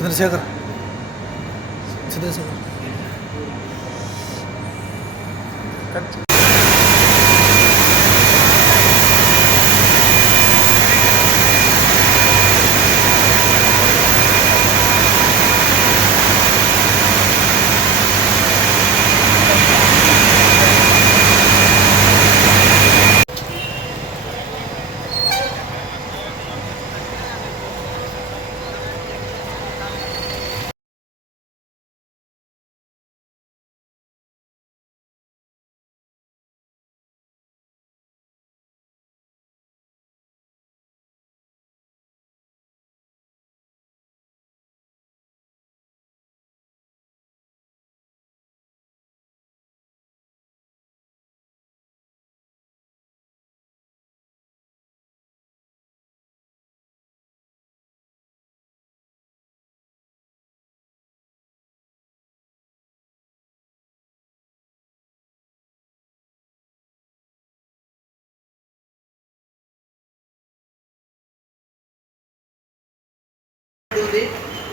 చంద్రశేఖర్ చంద్రశేఖర్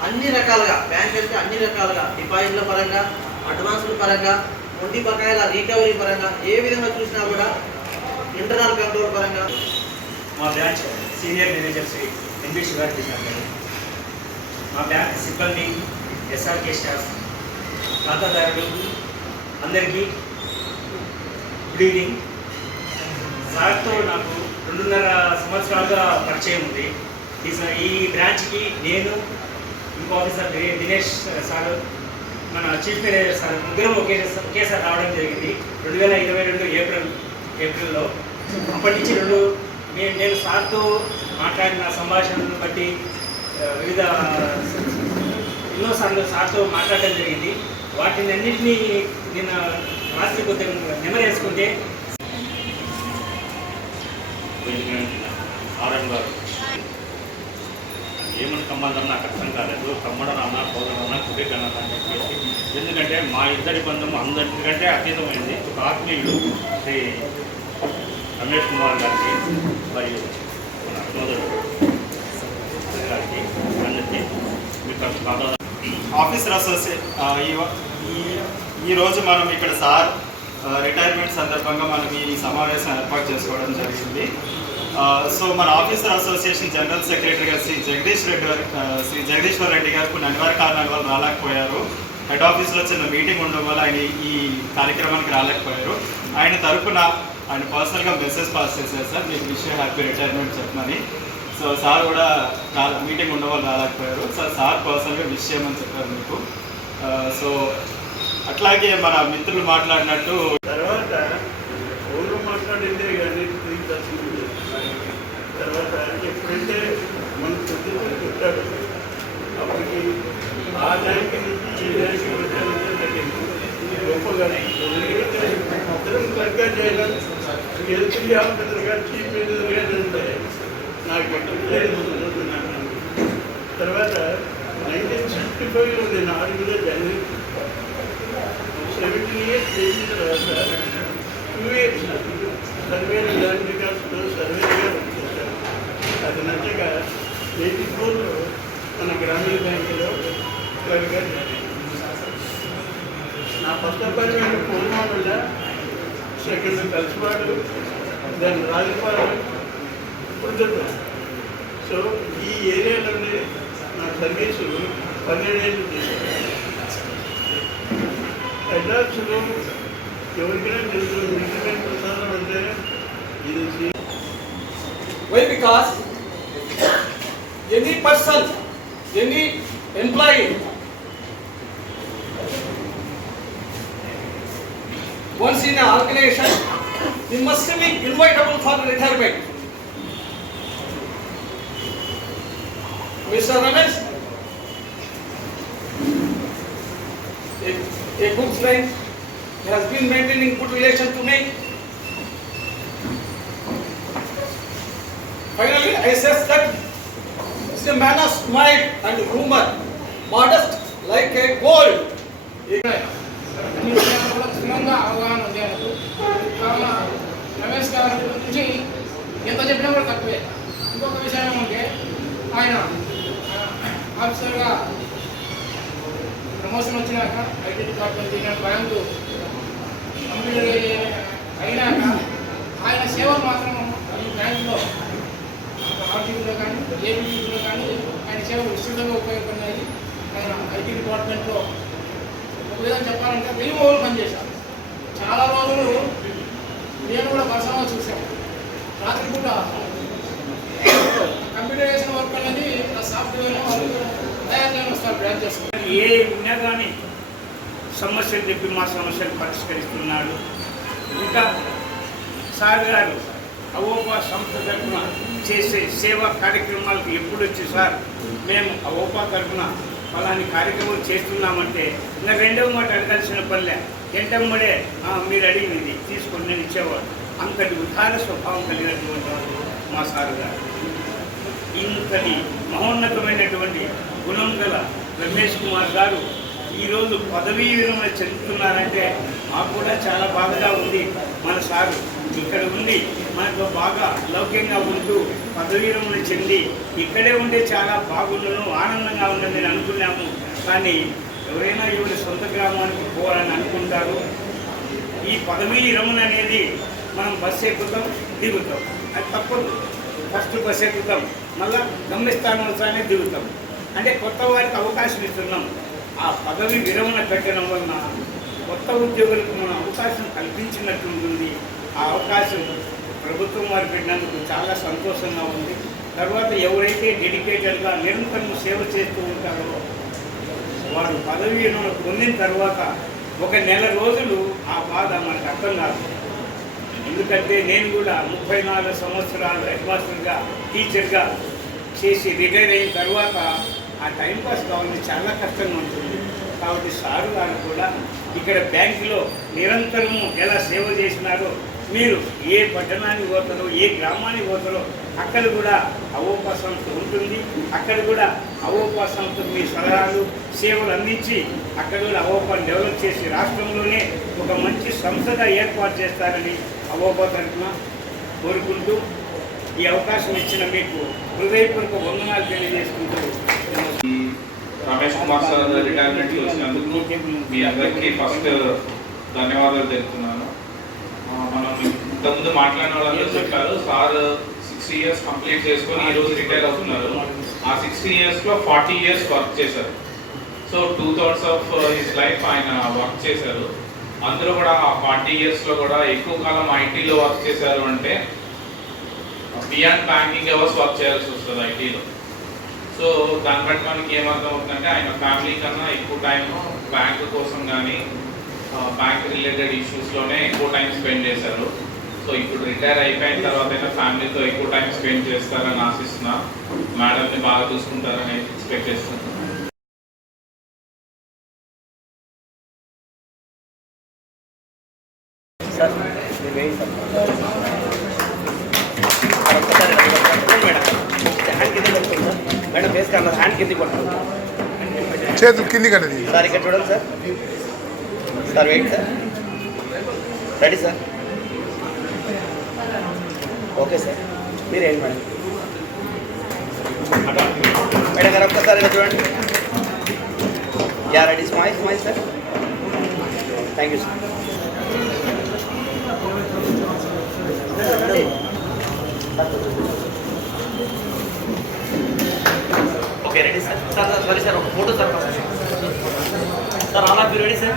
అన్ని రకాలుగా బ్యాంక్ అంటే అన్ని రకాలుగా డిపాజిట్ల పరంగా అడ్వాన్సుల పరంగా వడ్డీ బకాయిల రికవరీ పరంగా ఏ విధంగా చూసినా కూడా ఇంటర్నల్ కంట్రోల్ పరంగా. మా branch senior manager Shri N B Sivareddy గారు మా బ్యాంక్ సిబ్బంది ఎస్ఆర్కే స్టాఫ్ ఖాతాదారులు అందరికీ గుడ్ ఈవినింగ్ సార్తో నాకు రెండున్నర సంవత్సరాలుగా పరిచయం ఉంది. ఈ బ్రాంచ్కి నేను ఇంకో ఆఫీసర్ దినేష్ సార్ మన చీఫ్ మేనేజర్ సార్ ముగ్గురం ఒకే ఒకేసారి రావడం జరిగింది. రెండు వేల ఇరవై రెండు ఏప్రిల్ ఏప్రిల్లో. అప్పటి నుంచి రెండు నేను నేను సార్తో మాట్లాడిన సంభాషణను బట్టి వివిధ ఎన్నోసార్లు సార్తో మాట్లాడడం జరిగింది. వాటిని అన్నింటినీ నేను రాత్రి కొద్దిగా నెమరేసుకుంటే ఆర్ఎం గారు. ఏమని కమ్మాలన్నా నాకు అర్థం కాలేదు కమ్మడనన్నా పోదనన్నా కుటుంబన్నా అని చెప్పేసి. ఎందుకంటే మా ఇద్దరి బంధం అందరికంటే అతీతమైంది. ఒక ఆత్మీయుడు శ్రీ రమేష్ కుమార్ గారికి మరియు మన సోదరుడు గారికి అందరికీ మీకు ఆఫీసర్ అసోసియేట్ ఈరోజు ఈ మనం ఇక్కడ సార్ రిటైర్మెంట్ సందర్భంగా మనం ఈ సమావేశం ఏర్పాటు చేసుకోవడం జరిగింది. సో మన ఆఫీసర్ అసోసియేషన్ జనరల్ సెక్రటరీ గారు శ్రీ జగదీష్ రెడ్డి శ్రీ జగదీశ్వర్ రెడ్డి గారు కొన్ని అనివార్య కారణాల వల్ల రాలేకపోయారు. హెడ్ ఆఫీస్లో చిన్న మీటింగ్ ఉండడం వల్ల ఆయన ఈ కార్యక్రమానికి రాలేకపోయారు. ఆయన తరపున ఆయన పర్సనల్గా మెసేజ్ పాస్ చేశారు సార్. మీకు విషయం హ్యాపీ రిటైర్మెంట్ చెప్పమని. సో సార్ కూడా మీటింగ్ ఉండడం వల్ల రాలేకపోయారు. సార్ సార్ పర్సనల్గా విష్ చేయమని చెప్పారు మీకు. సో అట్లాగే మన మిత్రులు మాట్లాడినట్టు తర్వాత తర్వాత ఎప్పుడైతే మన పొద్దున్న పెట్టాడు అప్పటికి ఆ బ్యాంక్ నుంచి ఈ బ్యాంక్ వచ్చానంటే తగ్గింది గొప్పగా ఎందుకంటే ఇద్దరం సరిగ్గా చేయడం ఎదురు ఆఫీసర్గా చీఫ్ ఎదురుగా అంటే నాకు ఎక్కడ లేదు అనుకున్నాను. తర్వాత నైన్టీన్ సిక్స్టీ ఫైవ్లో నేను ఆర్మీలో జాయిన్ అయ్యాను. సెవెంటీన్ ఇయర్స్ చేసిన తర్వాత టూ ఇయర్స్ సర్వేలు ల్యాండ్ రికార్డ్స్లో సర్వేలుగా వచ్చేసారు అది నచ్చక ఎయిటీ ఫోర్లో మన గ్రామీణ బ్యాంకులో క్లర్క్గా నా ఫస్ట్ అపాయింట్మెంట్ పూర్ణమానుల సెకండ్ కలిసిపాడు దాని రాజపాడు పురుషోత్తం. సో ఈ ఏరియాలోనే నా సర్వీసు పన్నెండేళ్ళు చేశాను అడ్రస్లో ఎవరికైనా తెలుసు ఇంటిమెంట్ ప్రసాదం అంటే ఇది why because any person, any employee, once in an organization, he must be invitable for retirement. Mr. Ramesh, a, a good friend, he has been maintaining good relation to me. Finally, I says that is a man of smile and humor, modest like a gold. అవగాహన ఉంది ఆయనకు కావున రమేష్ గారి గురించి ఎంత చెప్పినా కూడా తక్కువే ఇంకొక విషయం ఏమంటే ఆయన ఆఫీసర్గా ప్రమోషన్ వచ్చినాక ఐటీ డిపార్ట్మెంట్ దిగిన బ్యాంకు కంప్యూటర్ అయినాక ఆయన సేవలు మాత్రం ఈ బ్యాంకులో ఆర్టీవీలో కానీ ఏబీలో కానీ ఆయన సేవలు విస్తృతంగా ఉపయోగపడినాయి. ఆయన ఐటీ డిపార్ట్మెంట్లో ఒక విధంగా చెప్పాలంటే వెయ్యి రోజులు పనిచేశారు చాలా రోజులు నేను కూడా పర్సనల్గా చూశాను రాత్రిపూట కంప్యూటరైజేషన్ వర్క్ అనేది ఆ సాఫ్ట్వేర్ తయారు చేయని వస్తారు బ్రాంచెస్ ఏ ఉన్నా కానీ సమస్యలు చెప్పి మా సమస్యలు పరిష్కరిస్తున్నాడు. ఇంకా సార్ గారు అవోపా సంస్థ తరఫున చేసే సేవా కార్యక్రమాలకు ఎప్పుడు వచ్చి సార్? మేము అవోపా తరఫున ఫలాని కార్యక్రమం చేస్తున్నామంటే ఇంకా రెండవ మాట అడగాల్సిన పనిలే. ఎంటమ్మడే మీరు అడిగినది తీసుకొని నేను ఇచ్చేవాడు. అంతటి ఉదార స్వభావం కలిగినటువంటి వాడు మా సార్ గారు. ఇంతటి మహోన్నతమైనటువంటి గుణం గల రమేష్ కుమార్ గారు ఈరోజు పదవీ విరమణ చెందుతున్నారంటే మాకు కూడా చాలా బాధగా ఉంది మన సారు. ఇక్కడ ఉండి మనకు బాగా లౌక్యంగా ఉంటూ పదవీ చెంది ఇక్కడే ఉంటే చాలా బాగుండను ఆనందంగా ఉండదని అనుకున్నాము. కానీ ఎవరైనా ఈవిడ సొంత గ్రామానికి పోవాలని అనుకుంటారు. ఈ పదవీ విరమణ అనేది మనం బస్సు ఎక్కుతాం దిగుతాం. అది తప్పదు. ఫస్ట్ బస్సు ఎక్కుతాం. మళ్ళా గమ్యస్థానం దిగుతాం. అంటే కొత్త వారికి అవకాశం ఇస్తున్నాం. ఆ పదవి విరమణ పెట్టడం వలన కొత్త ఉద్యోగులకు మనం అవకాశం కల్పించినట్టు ఉంటుంది. ఆ అవకాశం ప్రభుత్వం వారు పెట్టినందుకు చాలా సంతోషంగా ఉంది. తర్వాత ఎవరైతే డెడికేటెడ్గా నిరంతరం సేవ చేస్తూ ఉంటారో వారు పదవి విరమణ పొందిన తర్వాత ఒక నెల రోజులు ఆ బాధ మనకు అర్థం కాదు. ఎందుకంటే నేను కూడా ముప్పై నాలుగు సంవత్సరాలు హెడ్మాస్టర్గా టీచర్గా చేసి రిటైర్ అయిన తర్వాత ఆ టైంపాస్ కావాలని చాలా కష్టంగా ఉంటుంది. కాబట్టి సారు గారు కూడా ఇక్కడ బ్యాంకులో నిరంతరము ఎలా సేవ చేసినారో మీరు ఏ పట్టణానికి పోతారో ఏ గ్రామానికి పోతారో అక్కడ కూడా అవోపా సంస్థ ఉంటుంది. అక్కడ కూడా అవోపా సంస్థ మీ సలహాలు సేవలు అందించి అక్కడ కూడా అవోపాను డెవలప్ చేసి రాష్ట్రంలోనే ఒక మంచి సంస్థగా ఏర్పాటు చేస్తారని అవోపా తరఫున కోరుకుంటూ ఈ అవకాశం ఇచ్చిన మీకు హృదయపూర్వక వందనాలు తెలియజేసుకుంటూ రమేష్ కుమార్ సార్ రిటైర్మెంట్ వచ్చినందుకు మీ అందరికీ ఫస్ట్ ధన్యవాదాలు తెలుపుతున్నాను. మనం ఇంతకుముందు మాట్లాడిన వాళ్ళందరూ చెప్పారు సార్ సిక్స్టీ ఇయర్స్ కంప్లీట్ చేసుకొని ఈ రోజు రిటైర్ అవుతున్నారు. ఆ సిక్స్టీ ఇయర్స్లో ఫార్టీ ఇయర్స్ వర్క్ చేశారు. So two thirds of his life ఆయన వర్క్ చేశారు. అందులో కూడా ఆ ఫార్టీ ఇయర్స్లో కూడా ఎక్కువ కాలం ఐటీలో వర్క్ చేశారు అంటే బియాండ్ బ్యాంకింగ్ అవర్స్ వర్క్ చేయాల్సి వస్తుంది ఐటీలో సో దాన్ని బట్టి మనకి ఏమర్థం అవుతుందంటే ఆయన ఫ్యామిలీ కన్నా ఎక్కువ టైం బ్యాంక్ కోసం కానీ బ్యాంక్ రిలేటెడ్ ఇష్యూస్లోనే ఎక్కువ టైం స్పెండ్ చేశారు. సో ఇప్పుడు రిటైర్ అయిపోయిన తర్వాత అయినా ఫ్యామిలీతో ఎక్కువ టైం స్పెండ్ చేస్తారని ఆశిస్తున్నా. మేడంని బాగా చూసుకుంటారని ఎక్స్పెక్ట్ చేస్తున్నాను చేతులు కింది కన్నది సార్ ఇక్కడ చూడండి sir. Sir wait sir ready sir okay sir మీరేంటి మేడం మేడం గారు ఒక్కసారి ఇలా చూడండి yeah ready smile smile sir thank you sir okay ready sir sir sir sorry sir ఒక photo sir sir all of you ready sir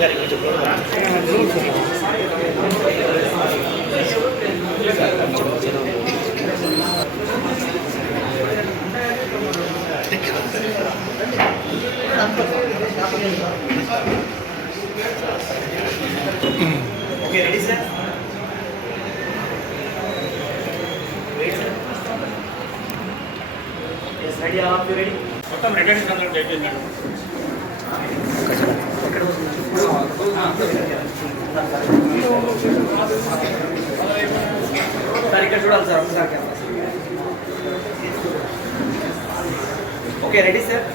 madam గారికి okay ready sir ready ready మొత్తం ready complete అయిపోయింది madam sir ఇక్కడ చూడాలి sir ఒకసారి okay ready sir?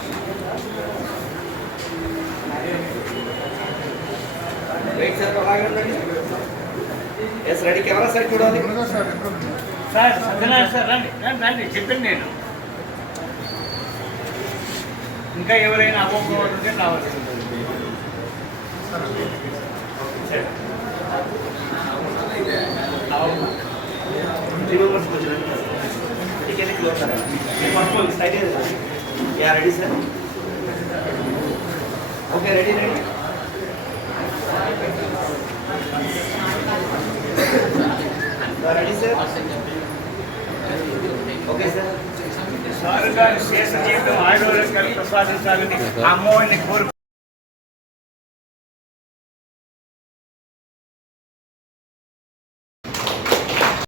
Wait sir అలాగే yes ready camera sir చూడాలి sir sir Satyanarayana sir రండి రండి రండి నేను ఇంకా ఎవరైనా అవ్వకపోతుంటే రావచ్చు త్రీ మెంబర్స్ కూర్చోండి ticket close sir first one side yeah ready sir okay ready ready ready sir okay sir sir గారి శేష జీవితం ఆయుర్వేద ప్రసాదించాలని అమ్మవారిని కోరుకు